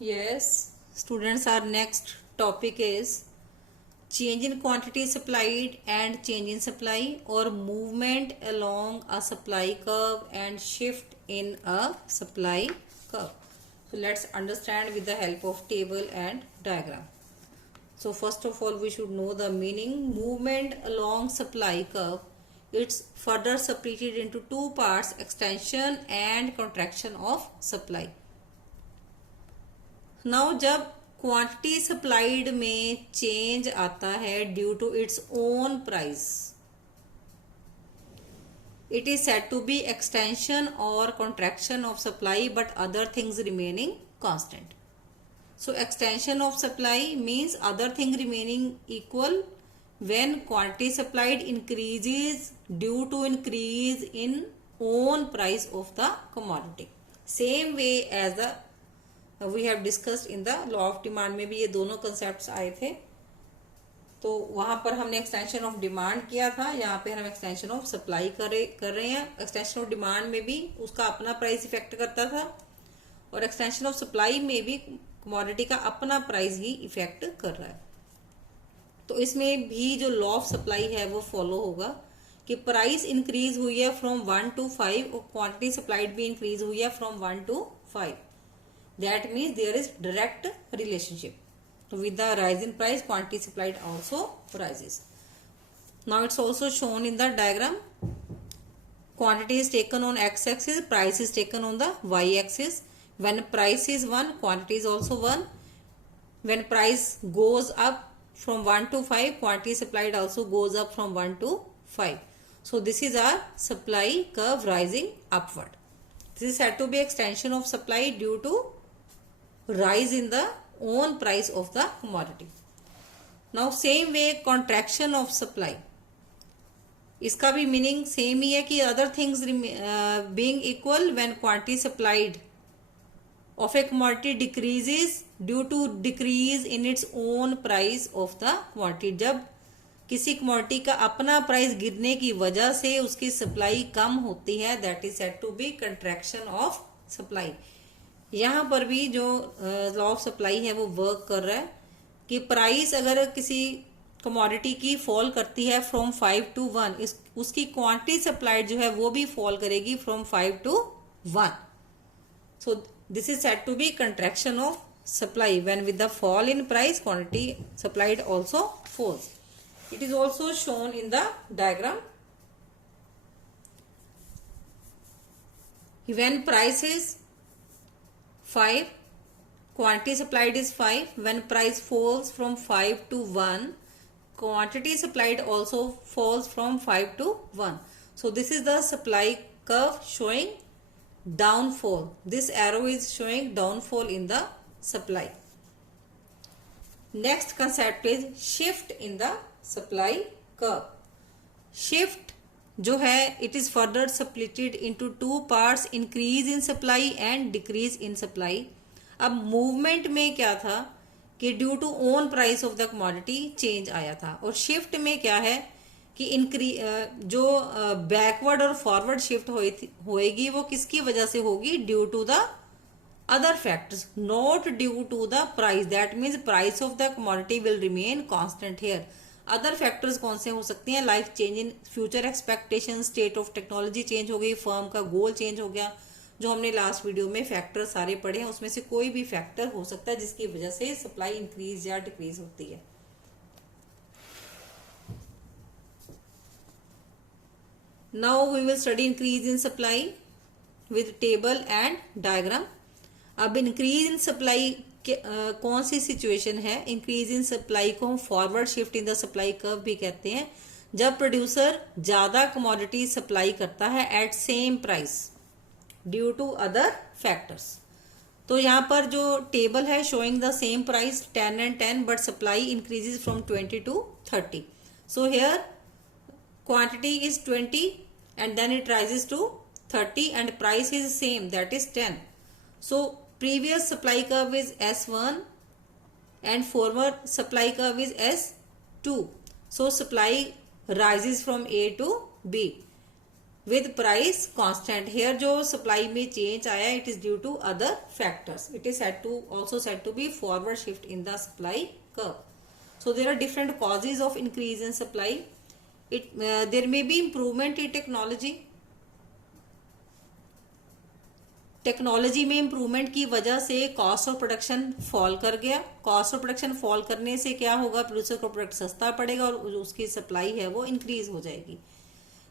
Yes, students, our next topic is change in quantity supplied and change in supply, or movement along a supply curve and shift in a supply curve. So let's understand with the help of table and diagram. So first of all, we should know the meaning. Movement along supply curve. It's further separated into two parts: extension and contraction of supply. Now जब quantity supplied में change आता है due to its own price, it is said to be extension और contraction of supply, but other things remaining constant. So extension of supply means other thing remaining equal when quantity supplied increases due to increase in own price of the commodity. Same way as the we have discussed in the law of demand में भी ये दोनों concepts आए थे. तो वहां पर हमने एक्सटेंशन ऑफ डिमांड किया था, यहाँ पे हम एक्सटेंशन ऑफ सप्लाई कर रहे हैं. एक्सटेंशन ऑफ डिमांड में भी उसका अपना प्राइस इफेक्ट करता था, और एक्सटेंशन ऑफ सप्लाई में भी कमोडिटी का अपना प्राइस ही इफेक्ट कर रहा है. तो इसमें भी जो लॉ ऑफ सप्लाई है वो फॉलो होगा कि प्राइस इंक्रीज हुई है फ्रॉम 1 to 5 और क्वांटिटी सप्लाइड भी इंक्रीज हुई है from 1 to 5. That means there is direct relationship. तो with the rise in price quantity supplied also rises. Now it's also shown in the diagram. Quantity is taken on x axis, price is taken on the y axis. When price is 1, quantity is also 1. When price goes up from 1 to 5, quantity supplied also goes up from 1 to 5. So this is our supply curve rising upward. This is said to be extension of supply due to rise in the own price of the commodity. Now same way contraction of supply. इसका भी meaning same ही है कि other things being equal when quantity supplied of a commodity decreases due to decrease in its own price of the quantity. जब किसी commodity का अपना price गिरने की वजह से उसकी सप्लाई कम होती है, that is said to be contraction of supply. यहाँ पर भी जो लॉ ऑफ सप्लाई है वो वर्क कर रहा है कि प्राइस अगर किसी कमोडिटी की फॉल करती है फ्रॉम 5 to 1, उसकी क्वांटिटी सप्लाइड जो है वो भी फॉल करेगी from 5 to 1. So this is said to be contraction of supply. When with the fall in price quantity supplied also falls. It is also shown in the diagram. When price is 5, quantity supplied is 5. When price falls from 5 to 1, quantity supplied also falls from 5 to 1. So this is the supply curve showing downfall. This arrow is showing downfall in the supply. Next concept is shift in the supply curve. Shift जो है it is further splitted into two parts: increase in supply and decrease in supply. अब movement में क्या था कि due to own price of the commodity change आया था, और शिफ्ट में क्या है कि जो बैकवर्ड और फॉरवर्ड शिफ्ट होएगी वो किसकी वजह से होगी? Due to the other factors, not due to the price. That means price of the commodity will remain constant here. Other factors कौन से हो सकते हैं? Like change in future expectation, state of technology change हो गई, firm का गोल change हो गया. जो हमने लास्ट वीडियो में फैक्टर सारे पढ़े हैं उसमें से कोई भी फैक्टर हो सकता है जिसकी वजह से सप्लाई इंक्रीज या डिक्रीज होती है. Now we will study increase in supply with table and diagram. अब इंक्रीज इन सप्लाई कौन सी सिचुएशन है? इंक्रीज इन सप्लाई को हम forward shift in the supply curve भी कहते हैं. जब प्रोड्यूसर ज्यादा कमोडिटी सप्लाई करता है at same price due to other factors. तो यहाँ पर जो टेबल है showing the same price 10 and 10, but supply increases from 20 to 30. So here quantity is 20 and then it rises to 30 and price is same, that is 10. So previous supply curve is S1 and former supply curve is S2. So supply rises from A to B. With price constant. Here जो supply में change आया it is due to other factors. It is said to also said to be forward shift in the supply curve. So there are different causes of increase in supply. There may be improvement in technology. Technology में improvement की वजह से cost of production fall कर गया। Cost of production fall करने से क्या होगा, प्रोड्यूसर को प्रोडक्ट सस्ता पड़ेगा और उसकी सप्लाई है वो इंक्रीज हो जाएगी।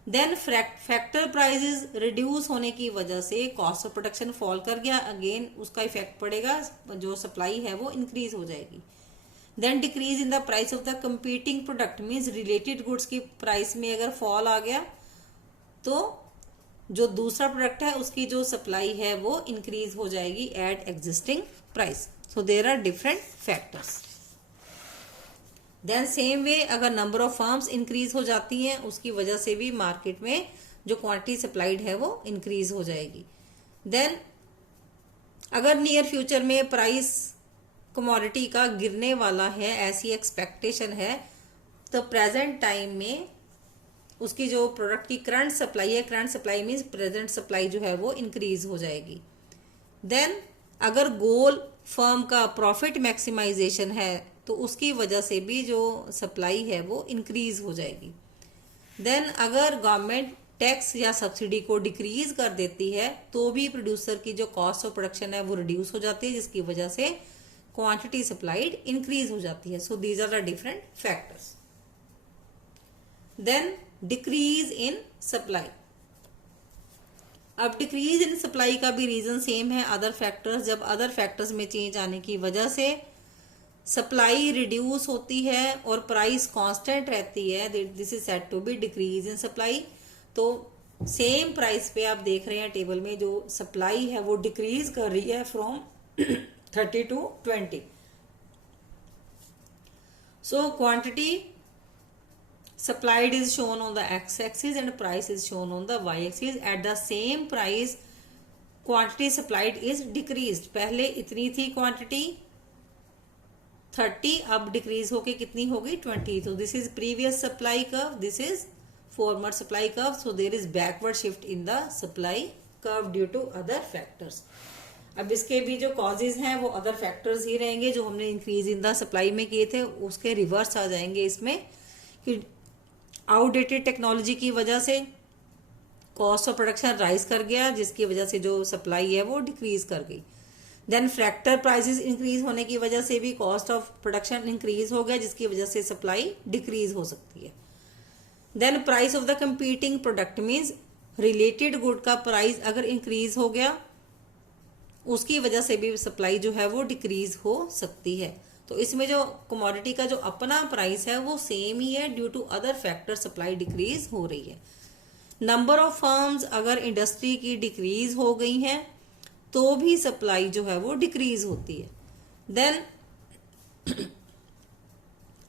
देन फैक्टर प्राइसेस रिड्यूस होने की वजह से कॉस्ट ऑफ प्रोडक्शन फॉल कर गया, अगेन उसका इफेक्ट पड़ेगा, जो सप्लाई है वो इंक्रीज हो जाएगी। Then decrease in the price of the competing product means related goods की प्राइस में अगर फॉल आ गया तो जो दूसरा प्रोडक्ट है उसकी जो सप्लाई है वो इंक्रीज हो जाएगी at existing price. So there are different factors. Then same way अगर नंबर ऑफ फर्म्स इंक्रीज हो जाती हैं उसकी वजह से भी मार्केट में जो क्वांटिटी सप्लाइड है वो इंक्रीज हो जाएगी। देन अगर नियर फ्यूचर में प्राइस कमोडिटी का गिरने वाला है ऐसी एक्सपेक्टेशन है तो प्रेजेंट टाइम में उसकी जो प्रोडक्ट की करंट सप्लाई है, current supply means present supply जो है वो इंक्रीज हो जाएगी। देन अगर गोल फर्म का प्रॉफिट मैक्सिमाइजेशन है तो उसकी वजह से भी जो सप्लाई है वो इंक्रीज हो जाएगी। देन अगर गवर्नमेंट टैक्स या सब्सिडी को डिक्रीज कर देती है तो भी प्रोड्यूसर की जो कॉस्ट ऑफ प्रोडक्शन है वो रिड्यूस हो जाती है, जिसकी वजह से क्वांटिटी सप्लाइड इंक्रीज हो जाती है। So these are the different factors. Then decrease in supply. अब डिक्रीज इन सप्लाई का भी रीजन सेम है, अदर फैक्टर्स। जब अदर फैक्टर्स में चेंज आने की वजह से सप्लाई रिड्यूस होती है और प्राइस कांस्टेंट रहती है, this is said to be decrease in supply. तो सेम प्राइस पे आप देख रहे हैं टेबल में जो सप्लाई है वो डिक्रीज कर रही है from 30 to 20। So quantity supplied is shown on the x-axis and price is shown on the y-axis. At the same price quantity supplied is decreased. पहले इतनी थी क्वांटिटी 30, अब डिक्रीज होके कितनी हो गई 20। तो this is previous supply curve, this is forward supply curve. So there is backward shift in the supply curve due to other factors. अब इसके भी जो कॉजेज हैं वो अदर फैक्टर्स ही रहेंगे जो हमने इंक्रीज इन द सप्लाई में किए थे, उसके रिवर्स आ जाएंगे इसमें कि आउटडेटेड टेक्नोलॉजी की वजह से कॉस्ट ऑफ प्रोडक्शन राइज कर गया, जिसकी वजह से जो सप्लाई है वो डिक्रीज कर गई। देन फैक्टर प्राइसेस इंक्रीज होने की वजह से भी कॉस्ट ऑफ प्रोडक्शन इंक्रीज हो गया, जिसकी वजह से सप्लाई डिक्रीज हो सकती है। Then price of the competing product means related good का प्राइस अगर इंक्रीज हो गया उसकी वजह से भी सप्लाई जो है वो डिक्रीज हो सकती है। तो इसमें जो कमोडिटी का जो अपना प्राइस है वो सेम ही है, due to other factor supply decrease हो रही है। नंबर ऑफ फर्म्स अगर इंडस्ट्री की डिक्रीज हो गई हैं तो भी सप्लाई जो है वो डिक्रीज होती है। देन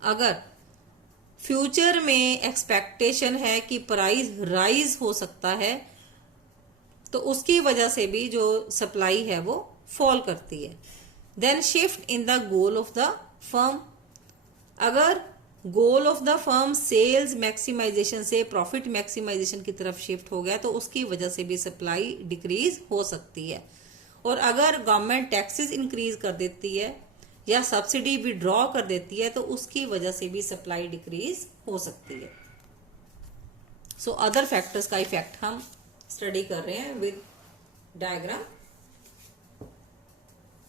अगर फ्यूचर में एक्सपेक्टेशन है कि प्राइस राइज हो सकता है तो उसकी वजह से भी जो सप्लाई है वो फॉल करती है। Then shift in the goal of the firm. अगर goal of the firm sales maximization से प्रॉफिट मैक्सिमाइजेशन की तरफ शिफ्ट हो गया तो उसकी वजह से भी सप्लाई डिक्रीज हो सकती है। और अगर गवर्नमेंट टैक्सेस इंक्रीज कर देती है या सब्सिडी विड्रॉ कर देती है तो उसकी वजह से भी सप्लाई डिक्रीज हो सकती है। सो अदर फैक्टर्स का इफेक्ट हम स्टडी कर रहे हैं विद डायग्राम।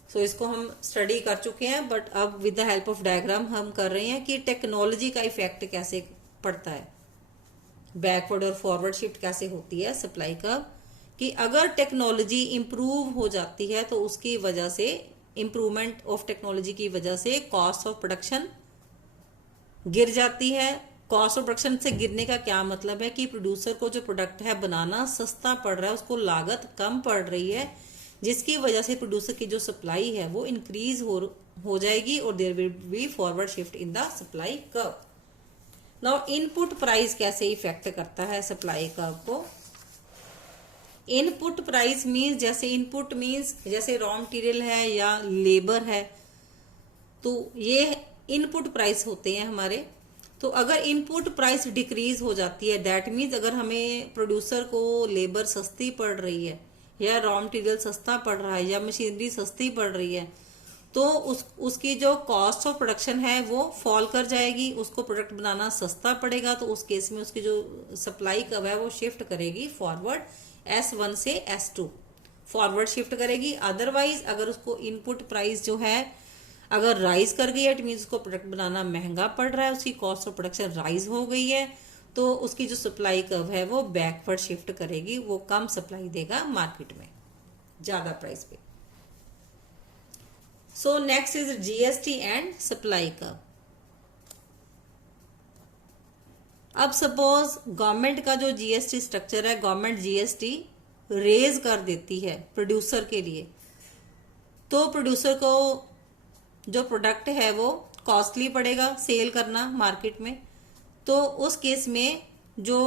सो इसको हम स्टडी कर चुके हैं, बट अब with the help of diagram हम कर रहे हैं कि टेक्नोलॉजी का इफेक्ट कैसे पड़ता है, बैकवर्ड और फॉरवर्ड शिफ्ट कैसे होती है सप्लाई का। कि अगर टेक्नोलॉजी इंप्रूव हो जाती है तो उसकी वजह से, इंप्रूवमेंट ऑफ टेक्नोलॉजी की वजह से कॉस्ट ऑफ प्रोडक्शन गिर जाती है। कॉस्ट ऑफ प्रोडक्शन से गिरने का क्या मतलब है कि प्रोड्यूसर को जो प्रोडक्ट है बनाना सस्ता पड़ रहा है, उसको लागत कम पड़ रही है, जिसकी वजह से प्रोड्यूसर की जो सप्लाई है वो इंक्रीज हो जाएगी और there will be forward shift in the supply curve. Now input price कैसे इफेक्ट करता है सप्लाई कर्व को। इनपुट प्राइस मीन्स, जैसे इनपुट मीन्स जैसे रॉ मटेरियल है या लेबर है, तो ये इनपुट प्राइस होते हैं हमारे। तो अगर इनपुट प्राइस डिक्रीज हो जाती है, दैट मीन्स अगर हमें प्रोड्यूसर को लेबर सस्ती पड़ रही है या रॉ मटेरियल सस्ता पड़ रहा है या मशीनरी सस्ती पड़ रही है, तो उसकी जो कॉस्ट ऑफ प्रोडक्शन है वो फॉल कर जाएगी, उसको प्रोडक्ट बनाना सस्ता पड़ेगा। तो उस केस में उसकी जो सप्लाई कर्व है वो शिफ्ट करेगी फॉरवर्ड S1 से S2 फॉरवर्ड शिफ्ट करेगी। अदरवाइज अगर उसको इनपुट प्राइस जो है अगर राइज कर गई है, इट मीन्स उसको प्रोडक्ट बनाना महंगा पड़ रहा है, उसकी कॉस्ट ऑफ प्रोडक्शन राइज हो गई है, तो उसकी जो सप्लाई कर्व है वो बैकवर्ड शिफ्ट करेगी, वो कम सप्लाई देगा मार्केट में ज्यादा प्राइस पे। So next is GST and supply curve. अब सपोज गवर्नमेंट का जो जीएसटी स्ट्रक्चर है, गवर्नमेंट जीएसटी रेज कर देती है प्रोड्यूसर के लिए, तो प्रोड्यूसर को जो प्रोडक्ट है वो कॉस्टली पड़ेगा सेल करना मार्केट में। तो उस केस में जो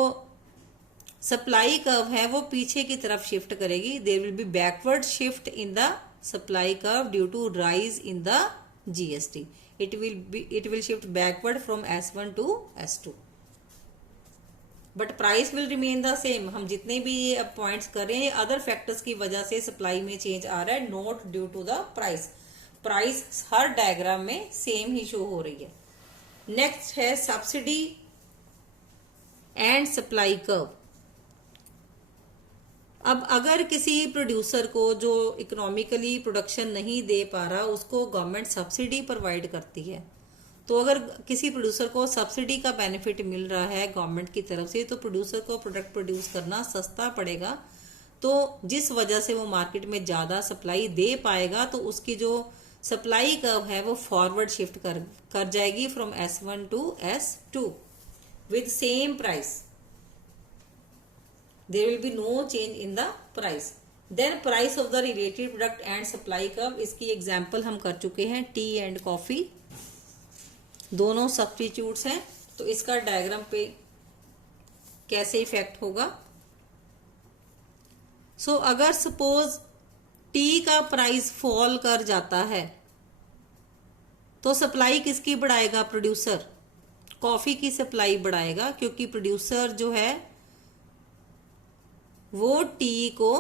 सप्लाई कर्व है वो पीछे की तरफ शिफ्ट करेगी। There will be backward shift in the supply curve due to rise in the GST. It will shift backward from S1 to S2, but price will remain the same. हम जितने भी ये अब पॉइंट्स कर रहे हैं other factors की वजह से सप्लाई में चेंज आ रहा है, not due to the price. Price हर डायग्राम में सेम ही शो हो रही है। नेक्स्ट है सब्सिडी एंड सप्लाई कर्व। अब अगर किसी प्रोड्यूसर को जो इकोनॉमिकली प्रोडक्शन नहीं दे पा रहा, उसको गवर्नमेंट सब्सिडी प्रोवाइड करती है, तो अगर किसी प्रोड्यूसर को सब्सिडी का बेनिफिट मिल रहा है गवर्नमेंट की तरफ से, तो प्रोड्यूसर को प्रोडक्ट प्रोड्यूस करना सस्ता पड़ेगा, तो जिस वजह से वो मार्केट में ज्यादा सप्लाई दे पाएगा, तो उसकी जो सप्लाई कर्व है वो फॉरवर्ड शिफ्ट कर जाएगी from S1 to S2 with same price. There will be no change in the price. Then price of the related product and supply curve, इसकी एग्जाम्पल हम कर चुके हैं, टी एंड कॉफी दोनों सब्स्टिट्यूट्स हैं। तो इसका डायग्राम पे कैसे इफेक्ट होगा। सो अगर सपोज टी का प्राइस फॉल कर जाता है, तो सप्लाई किसकी बढ़ाएगा? प्रोड्यूसर कॉफी की सप्लाई बढ़ाएगा, क्योंकि प्रोड्यूसर जो है वो टी को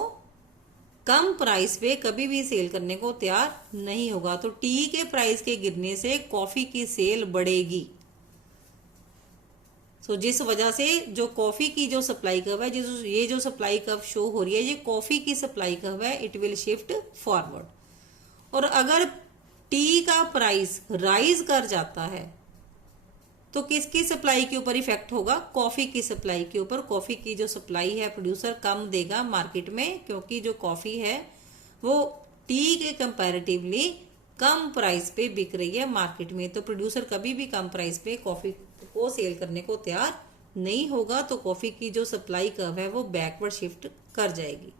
कम प्राइस पे कभी भी सेल करने को तैयार नहीं होगा। तो टी के प्राइस के गिरने से कॉफी की सेल बढ़ेगी। सो जिस वजह से जो कॉफी की जो सप्लाई कर्व है, ये जो सप्लाई कर्व शो हो रही है, ये कॉफी की सप्लाई कर्व है, इट विल शिफ्ट फॉरवर्ड। और अगर टी का प्राइस राइज कर जाता है, तो किसकी सप्लाई के ऊपर इफेक्ट होगा? कॉफी की सप्लाई के ऊपर। कॉफी की जो सप्लाई है प्रोड्यूसर कम देगा मार्केट में, क्योंकि जो कॉफी है वो टी के कंपैरेटिवली कम प्राइस पे बिक रही है मार्केट में। तो प्रोड्यूसर कभी भी कम प्राइस पे कॉफी को सेल करने को तैयार नहीं होगा, तो कॉफी की जो सप्लाई कर्व है वो बैकवर्ड शिफ्ट कर जाएगी।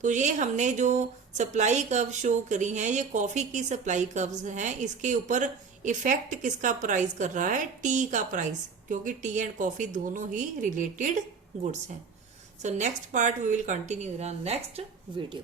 तो ये हमने जो सप्लाई कर्व शो करी है, ये कॉफी की सप्लाई कर्व्स हैं। इसके ऊपर इफेक्ट किसका प्राइस कर रहा है? टी का प्राइस, क्योंकि टी एंड कॉफी दोनों ही रिलेटेड गुड्स हैं। So next part we will continue in next video.